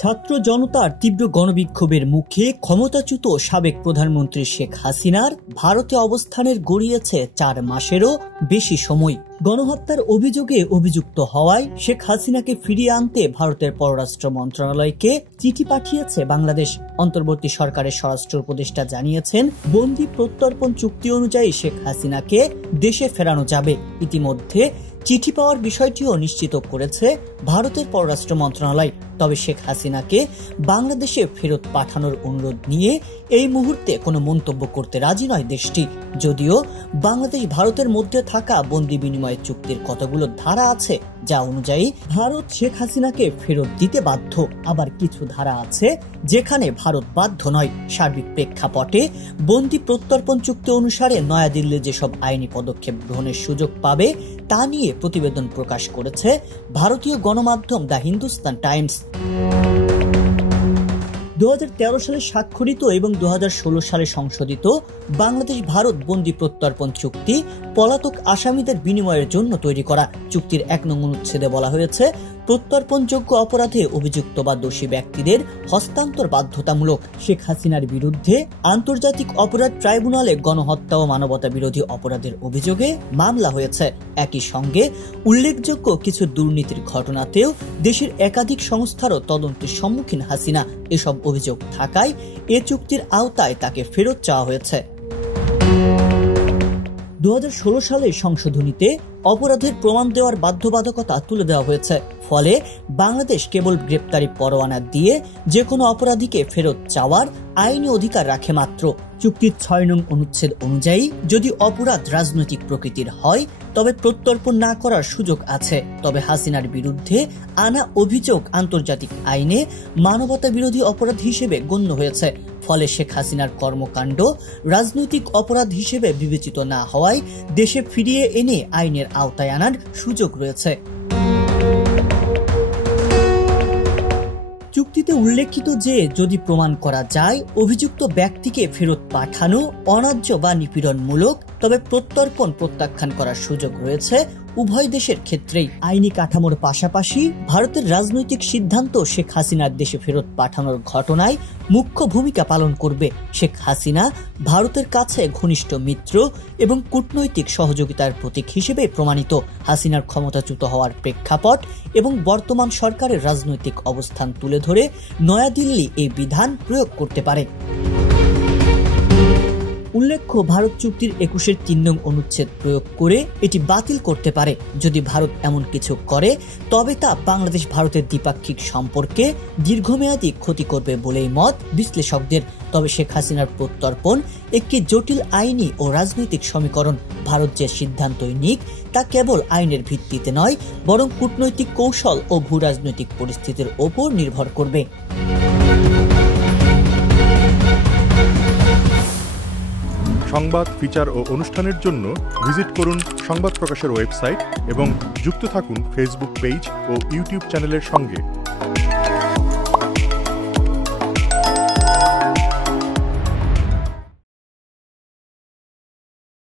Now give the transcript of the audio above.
ছাত্র জনতার তীব্র গণবিক্ষোভের মুখে ক্ষমতাচ্যুত সাবেক প্রধানমন্ত্রী শেখ হাসিনার ভারতে অবস্থানের গড়িয়েছে 4 মাসেরও বেশি সময়। গণহত্যার অভিযোগে অভিযুক্ত হওয়ায় শেখ হাসিনাকে ফিরিয়ে আনতে ভারতের পররাষ্ট্র মন্ত্রণালয়কে চিঠি পাঠিয়েছে বাংলাদেশ। অন্তর্বর্তী সরকারের স্বরাষ্ট্র উপদেষ্টা জানিয়েছেন, বন্দি প্রত্যর্পণ চুক্তি অনুযায়ী শেখ হাসিনাকে দেশে ফেরানো যাবে। ইতিমধ্যে চিঠি পাওয়ার বিষয়টিও নিশ্চিত করেছে ভারতের পররাষ্ট্র মন্ত্রণালয়। তবে শেখ হাসিনাকে বাংলাদেশে ফেরত পাঠানোর অনুরোধ নিয়ে এই মুহূর্তে কোনো মন্তব্য করতে রাজি নয় দেশটি। যদিও বাংলাদেশ ভারতের মধ্যে থাকা বন্দি বিনিময় চুক্তির কতগুলো ধারা আছে যা অনুযায়ী ভারত শেখ হাসিনাকে ফেরত দিতে বাধ্য, আবার কিছু ধারা আছে যেখানে ভারত বাধ্য নয়। সার্বিক প্রেক্ষাপটে বন্দি প্রত্যর্পণ চুক্তি অনুসারে নয়াদিল্লি যেসব আইনি পদক্ষেপ গ্রহণের সুযোগ পাবে তা নিয়ে প্রতিবেদন প্রকাশ করেছে ভারতীয় গণমাধ্যম দ্য হিন্দুস্তান টাইমস। 2013 সালে স্বাক্ষরিত এবং 2016 সালে সংশোধিত বাংলাদেশ ভারত বন্দি প্রত্যর্পণ চুক্তি পলাতক আসামিদের বিনিময়ের জন্য তৈরি করা। চুক্তির 1 নং অনুচ্ছেদে বলা হয়েছে, প্রত্যর্পণযোগ্য অপরাধে অভিযুক্ত বা দোষী ব্যক্তিদের হস্তান্তর বাধ্যতামূলক। শেখ হাসিনার বিরুদ্ধে আন্তর্জাতিক অপরাধ ট্রাইব্যুনালে গণহত্যা ও মানবতা বিরোধী অপরাধের অভিযোগে মামলা হয়েছে। একই সঙ্গে উল্লেখযোগ্য কিছু দুর্নীতির ঘটনাতেও দেশের একাধিক সংস্থারও তদন্তের সম্মুখীন হাসিনা। এসব অভিযোগ থাকায় এ চুক্তির আওতায় তাকে ফেরত চাওয়া হয়েছে। 2016 সালে সংশোধনীতে অপরাধের প্রমাণ দেওয়ার বাধ্যবাধকতা তুলে দেওয়া হয়েছে। ফলে বাংলাদেশ কেবল গ্রেপ্তারি পরোয়ানা দিয়ে যে কোনো অপরাধীকে ফেরত চাওয়ার আইনি অধিকার রাখে মাত্র। চুক্তির 6 নং অনুচ্ছেদ অনুযায়ী যদি অপরাধ রাজনৈতিক প্রকৃতির হয় তবে প্রত্যর্পণ না করার সুযোগ আছে। তবে হাসিনার বিরুদ্ধে আনা অভিযোগ আন্তর্জাতিক আইনে মানবতা বিরোধী অপরাধ হিসেবে গণ্য হয়েছে। ফলে শেখ হাসিনার কর্মকাণ্ড রাজনৈতিক অপরাধ হিসেবে বিবেচিত না হওয়ায় দেশে ফিরিয়ে এনে আইনের আওতায় আনার সুযোগ রয়েছে। চুক্তিতে উল্লেখিত যে যদি প্রমাণ করা যায় অভিযুক্ত ব্যক্তিকে ফেরত পাঠানো অন্যায্য বা নিপীড়নমূলক, তবে প্রত্যর্পণ প্রত্যাখ্যান করার সুযোগ রয়েছে উভয় দেশের ক্ষেত্রেই। আইনি কাঠামোর পাশাপাশি ভারতের রাজনৈতিক সিদ্ধান্ত শেখ হাসিনার দেশে ফেরত পাঠানোর ঘটনায় মুখ্য ভূমিকা পালন করবে। শেখ হাসিনা ভারতের কাছে ঘনিষ্ঠ মিত্র এবং কূটনৈতিক সহযোগিতার প্রতীক হিসেবে প্রমাণিত। হাসিনার ক্ষমতাচ্যুত হওয়ার প্রেক্ষাপট এবং বর্তমান সরকারের রাজনৈতিক অবস্থান তুলে ধরে নয়াদিল্লি এই বিধান প্রয়োগ করতে পারে। উল্লেখ্য, ভারত চুক্তির 21-এর 3 নং অনুচ্ছেদ প্রয়োগ করে এটি বাতিল করতে পারে। যদি ভারত এমন কিছু করে তবে তা বাংলাদেশ ভারতের দ্বিপাক্ষিক সম্পর্কে দীর্ঘমেয়াদী ক্ষতি করবে বলেই মত বিশ্লেষকদের। তবে শেখ হাসিনার প্রত্যর্পণ একটি জটিল আইনি ও রাজনৈতিক সমীকরণ। ভারত যে সিদ্ধান্তই নিক তা কেবল আইনের ভিত্তিতে নয়, বরং কূটনৈতিক কৌশল ও ভূ রাজনৈতিক পরিস্থিতির ওপর নির্ভর করবে। সংবাদ, ফিচার ও অনুষ্ঠানের জন্য ভিজিট করুন সংবাদ প্রকাশের ওয়েবসাইট এবং যুক্ত থাকুন ফেসবুক পেজ ও ইউটিউব চ্যানেলের সঙ্গে।